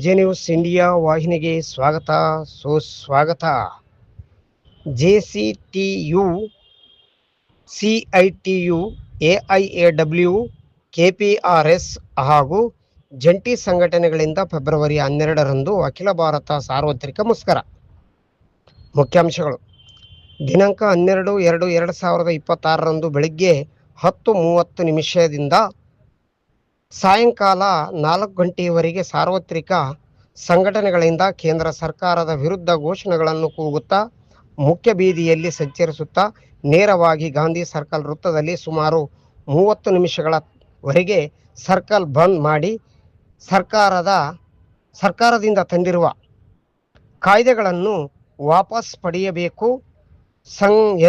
AJ news India ವಾಹಿನಿಗೆ ಸ್ವಾಗತ ಸುಸ್ವಾಗತ. ಜೆಸಿಟಿಯು, ಸಿಐಟಿಯು, ಎಐಎಡಬ್ಲ್ಯೂ, ಕೆಪಿಆರ್ಎಸ್ ಹಾಗೂ ಜಂಟಿ ಸಂಘಟನೆಗಳಿಂದ ಫೆಬ್ರವರಿ 12ರಂದು ಅಖಿಲ ಭಾರತ ಸಾರ್ವತ್ರಿಕ ಮುಷ್ಕರ. ಮುಖ್ಯಾಂಶಗಳು. ದಿನಾಂಕ 12/2/2026ರಂದು ಬೆಳಗ್ಗೆ 10:30 ಸಾಯಂಕಾಲ 4 ಗಂಟೆಯವರೆಗೆ ಸಾರ್ವತ್ರಿಕ ಸಂಘಟನೆಗಳಿಂದ ಕೇಂದ್ರ ಸರ್ಕಾರದ ವಿರುದ್ಧ ಘೋಷಣೆಗಳನ್ನು ಕೂಗುತ್ತಾ, ಮುಖ್ಯ ಬೀದಿಯಲ್ಲಿ ಸಂಚರಿಸುತ್ತಾ, ನೇರವಾಗಿ ಗಾಂಧಿ ಸರ್ಕಲ್ ವೃತ್ತದಲ್ಲಿ ಸುಮಾರು 30 ನಿಮಿಷಗಳವರೆಗೆ ಸರ್ಕಲ್ ಬಂದ್ ಮಾಡಿ ಸರ್ಕಾರದಿಂದ ತಂದಿರುವ ಕಾಯ್ದೆಗಳನ್ನು ವಾಪಸ್ ಪಡೆಯಬೇಕು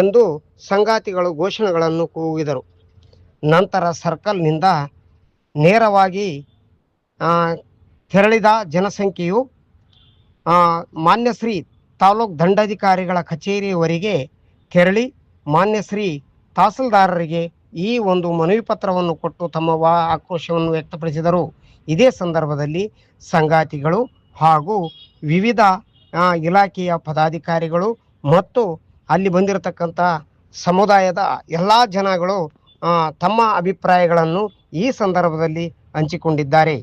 ಎಂದು ಸಂಗಾತಿಗಳು ಘೋಷಣೆಗಳನ್ನು ಕೂಗಿದರು. ನಂತರ ಸರ್ಕಲ್ನಿಂದ ನೇರವಾಗಿ ತೆರಳಿದ ಜನಸಂಖ್ಯೆಯು ಮಾನ್ಯ ಶ್ರೀ ತಾಲೂಕು ದಂಡಾಧಿಕಾರಿಗಳ ಕಚೇರಿಯವರೆಗೆ ತೆರಳಿ ಮಾನ್ಯ ಶ್ರೀ ತಹಸೀಲ್ದಾರರಿಗೆ ಈ ಒಂದು ಮನವಿ ಪತ್ರವನ್ನು ಕೊಟ್ಟು ತಮ್ಮ ಆಕ್ರೋಶವನ್ನು ವ್ಯಕ್ತಪಡಿಸಿದರು. ಇದೇ ಸಂದರ್ಭದಲ್ಲಿ ಸಂಗಾತಿಗಳು ಹಾಗೂ ವಿವಿಧ ಇಲಾಖೆಯ ಪದಾಧಿಕಾರಿಗಳು ಮತ್ತು ಅಲ್ಲಿ ಬಂದಿರತಕ್ಕಂಥ ಸಮುದಾಯದ ಎಲ್ಲ ಜನಗಳು ತಮ್ಮ ಅಭಿಪ್ರಾಯಗಳನ್ನು ಈ ಸಂದರ್ಭದಲ್ಲಿ ಹಂಚಿಕೊಂಡಿದ್ದಾರೆ.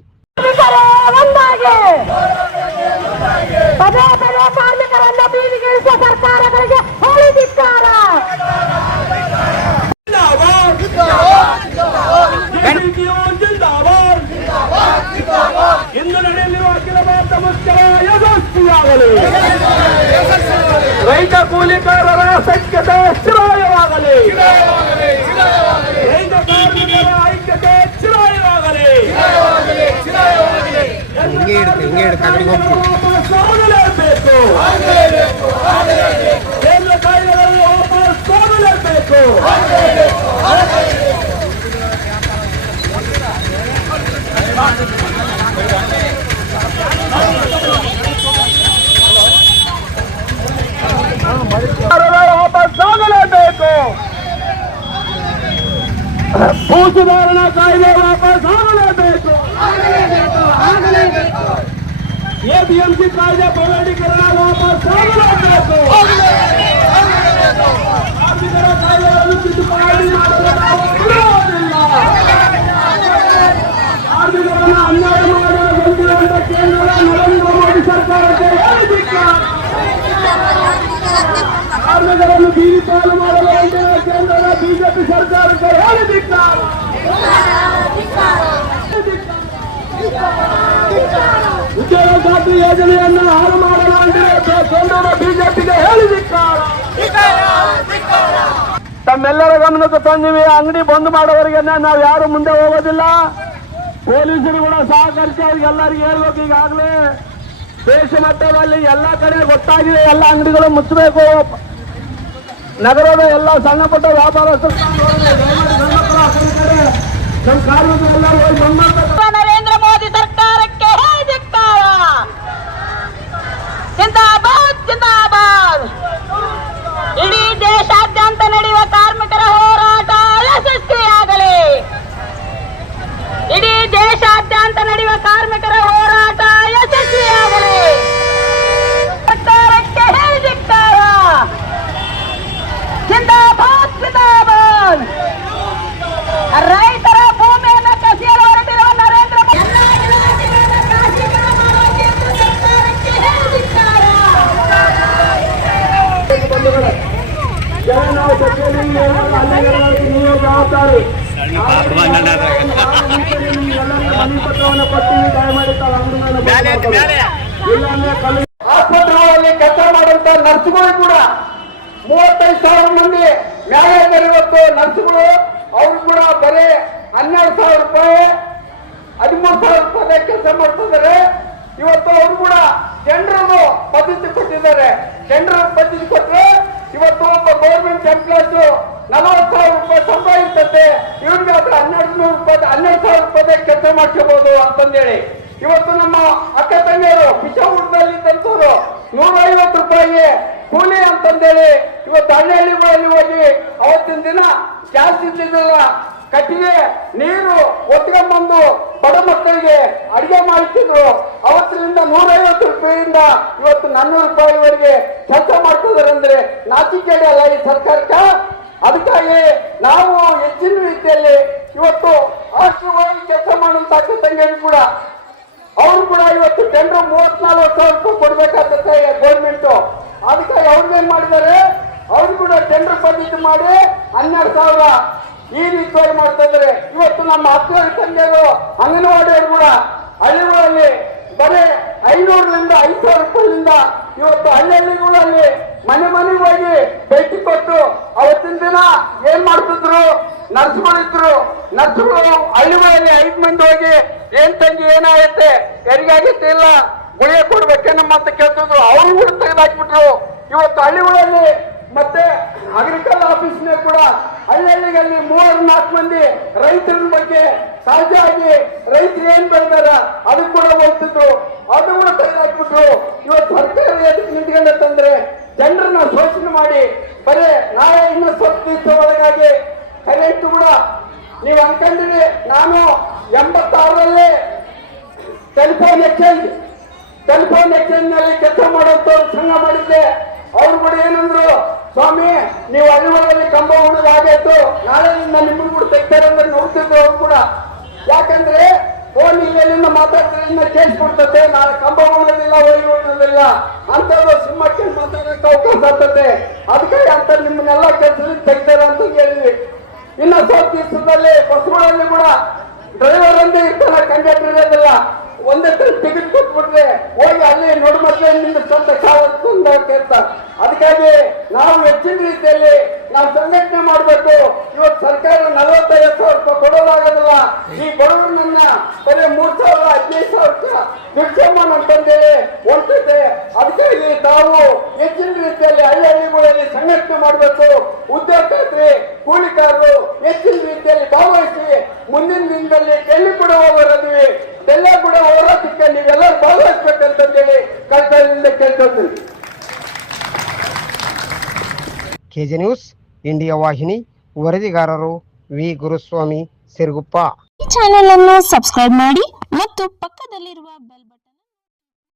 ಇಂದು ನಡೆಯಲಿರುವ ಅಖಿಲ ಭಾರತ ಮುಷ್ಕರ ಯಶಸ್ವಿಯಾಗಲಿ. ರೈತ ಕೂಲಿಕಾರರ ಸೈಕ್ಯತೆ ಚಿರಾಯವಾಗಲಿ. ರೈತ ಕಾರ್ಮಿಕರ ಐಕ್ಯತೆ ಚಿರಾಯವಾಗಲಿ. ಸಾಗಲೇಬೇಕು. ಕೇಂದ್ರ ಕಾಯ್ದೆಗಳನ್ನು ವಾಪಸ್ ಸಾಗಲೇಬೇಕು. ವಾಪಸ್ ಸಾಗಲೇಬೇಕು. ಭೂ ಸುಧಾರಣಾ ಕಾಯ್ದೆ ವಾಪಸ್ ಆಗಲೇಬೇಕು. ಎಪಿಎಂಸಿ ಕಾಯ್ದೆ ಪೌಢೀಕರಣ ವಾಪಸ್ ಆಗಲೇಬೇಕು. ಕಾರ್ಮಿಕರ ಕಾಯ್ದೆಗಳನ್ನು ತಿದ್ದುಪಡಿ ಬಿಡುವುದಿಲ್ಲ. ಕಾರ್ಮಿಕರನ್ನು ಅನ್ಯಾಯ ಮಾಡಲು ಕೇಂದ್ರದ ನರೇಂದ್ರ ಮೋದಿ ಸರ್ಕಾರಕ್ಕೆ ಕಾರ್ಮಿಕರನ್ನು ಬೀದಿ ಪಾಲು ಮಾಡಲು ಕೇಂದ್ರದ ಬಿಜೆಪಿ ಸರ್ಕಾರಕ್ಕೆ ಹೇಳಿದಿದ್ದಾರೆ. ಉದ್ಯೋಗ ಖಾತ್ರಿ ಯೋಜನೆಯನ್ನು ಹಾಳು ಮಾಡಲಾಗಿದೆ ಕೇಂದ್ರದ ಬಿಜೆಪಿಗೆ ಹೇಳಿದಿದ್ದಾರೆ. ತಮ್ಮೆಲ್ಲರ ಗಮನಕ್ಕೆ ತಂದಿವಿ. ಅಂಗಡಿ ಬಂದ್ ಮಾಡೋವರೆಗೆ ನಾವು ಯಾರು ಮುಂದೆ ಹೋಗೋದಿಲ್ಲ. ಪೊಲೀಸರು ಕೂಡ ಸಹಕರಿಸಿ ಅವ್ರಿಗೆಲ್ಲರಿಗೂ ಹೇಳ್ಬೇಕು. ಈಗಾಗಲೇ ದೇಶ ಮಟ್ಟದಲ್ಲಿ ಎಲ್ಲ ಕಡೆ ಗೊತ್ತಾಗಿದೆ. ಎಲ್ಲ ಅಂಗಡಿಗಳು ಮುಚ್ಚಬೇಕು. ನಗರದ ಎಲ್ಲ ಸಣ್ಣ ಪುಟ್ಟ ವ್ಯಾಪಾರಸ್ಥರು ನಮ್ಮ ಕಾರ್ಮಿಕರೆಲ್ಲ ನರೇಂದ್ರ ಮೋದಿ ಸರ್ಕಾರಕ್ಕೆ ಧಿಕ್ಕಾರ. ಜಿಂದಾಬಾದ್ ಜಿಂದಾಬಾದ್. ಇಡೀ ದೇಶಾದ್ಯಂತ ನಡೆಯುವ ಕಾರ್ಮಿಕರ ಹೋರಾಟ ಯಶಸ್ವಿಯಾಗಲಿ. ಇಡೀ ದೇಶಾದ್ಯಂತ ನಡೆಯುವ ಕಾರ್ಮಿಕರ ಹೋರಾಟ ಯಶಸ್ವಿಯಾಗಲಿ. ಸರ್ಕಾರಕ್ಕೆ ಧಿಕ್ಕಾರ. ಜಿಂದಾಬಾದ್ ಜಿಂದಾಬಾದ್. ರೈತರ ಭೂಮಿಯನ್ನು ಕಸಿಯಲು ಹೊರಟಿರುವ ನರೇಂದ್ರ ಆಸ್ಪತ್ರೆಗಳಲ್ಲಿ ಕೆಲಸ ಮಾಡುವಂತ ನರ್ಸ್ಗಳು ಕೂಡ 35,000 ಮಂದಿ ನ್ಯಾಯಾಧೀಶರು ಇವತ್ತು ನರ್ಸ್ಗಳು ಅವ್ರು ಕೂಡ ಬರೀ 12,000 ರೂಪಾಯಿ 13,000 ರೂಪಾಯಿ ಕೆಲಸ ಮಾಡ್ತಿದ್ದಾರೆ. ಇವತ್ತು ಅವರು ಕೂಡ ಟೆಂಡರ್ ಪದ್ಧತಿ ಕೊಟ್ಟಿದ್ದಾರೆ. ಟೆಂಡರ್ ಪದ್ಧತಿ ಕೊಟ್ಟರೆ ಇವತ್ತು ಒಬ್ಬ ಗೌರ್ಮೆಂಟ್ ಎಂಪ್ಲಾಯ್ಸ್ 40,000 ರೂಪಾಯಿ ಸಂಬಳ ಇರ್ತದೆ. ಇವ್ರಿಗೆ ಆದ್ರೆ 12,000 ರೂಪಾಯಿ ಕೆಲಸ ಮಾಡ್ಕೋಬಹುದು ಅಂತಂದೇಳಿ ಇವತ್ತು ನಮ್ಮ ಅಕ್ಕ ತಂಗಿಯರು ಪಿಶಾಪುರದಲ್ಲಿ ಇದ್ದಂಥವ್ರು 150 ರೂಪಾಯಿ ಕೂಲಿ ಅಂತಂದೇಳಿ ಇವತ್ತು ಹಳ್ಳಿಗಳಲ್ಲಿ ಹೋಗಿ ಅವತ್ತಿನ ದಿನ ಗ್ಯಾಸ್ ಇದ್ದಿದ್ದಿಲ್ಲ, ಕಟ್ಟಿಗೆ ನೀರು ಒತ್ಕೊಂಡ್ಬಂದು ಬಡ ಮಕ್ಕಳಿಗೆ ಅಡಿಗೆ ಮಾಡ್ತಿದ್ರು. ಅವತ್ತಿನಿಂದ 150 ರೂಪಾಯಿಯಿಂದ ಇವತ್ತು 400 ರೂಪಾಯಿವರೆಗೆ ಕೆಲಸ ಮಾಡ್ತಿದ್ದಾರೆ ಅಂದ್ರೆ ನಾಚಿಕೆಗೆ ಅಲ್ಲ ಈ ಸರ್ಕಾರಕ್ಕೆ. ಅದಕ್ಕಾಗಿ ನಾವು ಹೆಚ್ಚಿನ ರೀತಿಯಲ್ಲಿ ಇವತ್ತು ರಾಷ್ಟ್ರವಾಗಿ ಕೆಲಸ ಮಾಡುವಂತ ತಂಗಿಯರು ಕೂಡ ಅವರು ಕೂಡ ಇವತ್ತು ಟೆಂಡರ್ 34,000 ರೂಪಾಯಿ ಕೊಡ್ಬೇಕಾಗ್ತದೆ ಗೌರ್ಮೆಂಟ್. ಅದಕ್ಕಾಗಿ ಅವ್ರಿಗೇನ್ ಮಾಡಿದ್ದಾರೆ, ಅವ್ರು ಕೂಡ ಟೆಂಡರ್ ಪದ್ಧತಿ ಮಾಡಿ 12,000 ಈ ರೀತಿಯಾಗಿ ಮಾಡ್ತಾ ಇದ್ದಾರೆ. ಇವತ್ತು ನಮ್ಮ ಹತ್ತಿರ ತಂಗಿಯರು ಅಂಗನವಾಡಿಯವರು ಕೂಡ ಹಳ್ಳಿಗಳಲ್ಲಿ ಬರೀ 500ರಿಂದ 5,000 ರೂಪಾಯಿಯಿಂದ ಇವತ್ತು ಹಳ್ಳಿಗಳಲ್ಲಿ ಮನೆ ಮನೆಗೆ ಹೋಗಿ ಭೇಟಿ ಕೊಟ್ಟು ಅವತ್ತಿನ ದಿನ ಏನ್ ಮಾಡ್ತಿದ್ರು, ನರ್ಸ್ಗಳಿದ್ರು. ನರ್ಸ್ಗಳು ಹಳ್ಳಿಗಳಲ್ಲಿ 5 ಮಂದಿ ಹೋಗಿ ಏನ್ ತಂಗಿ ಏನಾಗತ್ತೆ, ಹೆರಿಗಾಗತ್ತೆ ಇಲ್ಲ, ಗುಳಿಗೆ ಕೊಡ್ಬೇಕೇನಮ್ಮ ಅಂತ ಕೇಳ್ತಿದ್ರು. ಅವ್ರು ಕೂಡ ತೆಗೆದಾಕ್ಬಿಟ್ರು. ಇವತ್ತು ಹಳ್ಳಿಗಳಲ್ಲಿ ಮತ್ತೆ ಅಗ್ರಿಕಲ್ಚರ್ ಆಫೀಸ್ನ ಕೂಡ ಹಳ್ಳಿಗಳಲ್ಲಿ 3-4 ಮಂದಿ ರೈತರ ಬಗ್ಗೆ ಸಹಜವಾಗಿ ರೈತರು ಏನ್ ಬೆಳೆದಾರ ಅದು ಕೂಡ ಹೋಗ್ತಿದ್ರು, ಅದು ಕೂಡ ತೆಗೆದಾಕ್ಬಿಟ್ರು. ಇವತ್ತು ಸರ್ಕಾರ ಎದಕ್ಕೆ ನಿಂತ್ಕೊಂಡಂತಂದ್ರೆ ಜನರನ್ನ ಶೋಷಣೆ ಮಾಡಿ ಬರೀ ನಾಳೆ ಇನ್ನು ಸ್ವಲ್ಪ ದಿವಸ ಒಳಗಾಗಿ ಕರೆಂಟ್ ಕೂಡ ನೀವು ಅನ್ಕೊಂಡಿರಿ. ನಾನು 86ರಲ್ಲಿ ಟೆಲಿಫೋನ್ ಎಕ್ಸ್ಚೇಂಜ್ ನಲ್ಲಿ ಕೆಲಸ ಮಾಡುವಂತ ಸಂಘ ಮಾಡಿದ್ದೆ. ಅವ್ರು ಕೂಡ ಏನಂದ್ರು, ಸ್ವಾಮಿ ನೀವು ಹಳ್ಳಿಗಳಲ್ಲಿ ಕಂಬ ಉಳಿದಾಗಾಯ್ತು, ನಾಳೆಯಿಂದ ನಿಮ್ಮನ್ನು ಕೂಡ ತೆಗ್ತಾರೆ ಅಂದ್ರೆ ನೋಡ್ತಿದ್ರು ಅವ್ರು ಕೂಡ. ಯಾಕಂದ್ರೆ ಫೋನ್ ಇಲ್ಲಿಂದ ಮಾತಾಡ್ತಾರೆ ಕೇಳಿಸ್ಕೊಡ್ತದೆ, ನಾಳೆ ಕಂಬ ಉಳೋದಿಲ್ಲ, ಒಳಗೆ ಉಳೋದಿಲ್ಲ ಅಂತವ್ರು ಸಿಂಹಕ್ಕೆ ಮಾತಾಡಕ್ಕೆ ಅವಕಾಶ ಆಗ್ತದೆ. ಅದಕ್ಕಾಗಿ ಅಂತ ನಿಮ್ಮನ್ನೆಲ್ಲ ಕೆಲಸದಲ್ಲಿ ತೆಗ್ತಾರೆ ಅಂತ ಹೇಳಿದ್ವಿ. ಇನ್ನು ಸ್ವಲ್ಪ ದಿವಸದಲ್ಲಿ ಬಸ್ಗಳಲ್ಲಿ ಕೂಡ ಡ್ರೈವರ್ ಒಂದೇ ಇರ್ತಾನೆ, ಕಂಡಕ್ಟರ್ ಇರೋದಿಲ್ಲ. ಒಂದೇ ಟಿಕೆಟ್ ಕೊಟ್ಬಿಟ್ರೆ ಹೋಗಿ ಅಲ್ಲಿ ನೋಡ್ಮಟ್ಲೆ ನಿಂದ ಕೇಳ್ತಾರೆ. ಅದಕ್ಕಾಗಿ ನಾವು ಹೆಚ್ಚಿನ ರೀತಿಯಲ್ಲಿ ನಾವು ಸಂಘಟನೆ ಮಾಡಬೇಕು. ಇವತ್ತು ಸರ್ಕಾರ 45,000 ರೂಪಾಯಿ ಕೊಡೋದಾಗೋದಿಲ್ಲ. ಈ ಬಡವರನ್ನ ಬರೀ 3,000 15,000 ನಿರ್ಸಮಾನ ಅಂತಂದೇಳಿ ಹೊಂಟಿದೆ. ಅದಕ್ಕಾಗಿ ತಾವು ಹೆಚ್ಚಿನ ರೀತಿಯಲ್ಲಿ ಹಳ್ಳಿಗಳಲ್ಲಿ ಸಂಘಟನೆ ಮಾಡಬೇಕು. ಉದ್ಯೋಗದಾತರು, ಕೂಲಿಕಾರರು ಹೆಚ್ಚಿನ ರೀತಿಯಲ್ಲಿ ಭಾಗವಹಿಸಿ ಮುಂದಿನ ದಿನದಲ್ಲಿ ಡೆಲ್ಲಿ ಕೂಡ ಹೋಗೋರದ್ವಿ, ಡೆಲ್ಲಿ ಕೂಡ ಹೋರಾಟಕ್ಕೆ ನೀವೆಲ್ಲರೂ ಭಾಗವಹಿಸ್ಬೇಕಂತೇಳಿ ಕರ್ತವ್ಯದಿಂದ ಕೇಳ್ಕೊಳ್ತೀವಿ. ಕೆಜೆ ನ್ಯೂಸ್ ಇಂಡಿಯಾ ವಾಹಿನಿ, ವರದಿಗಾರರು ವಿ ಗುರುಸ್ವಾಮಿ ಸಿರುಗುಪ್ಪ. ಈ ಚಾನೆಲ್ ಅನ್ನು ಸಬ್ಸ್ಕ್ರೈಬ್ ಮಾಡಿ ಮತ್ತು ಪಕ್ಕದಲ್ಲಿರುವ ಬೆಲ್ ಬಟನ್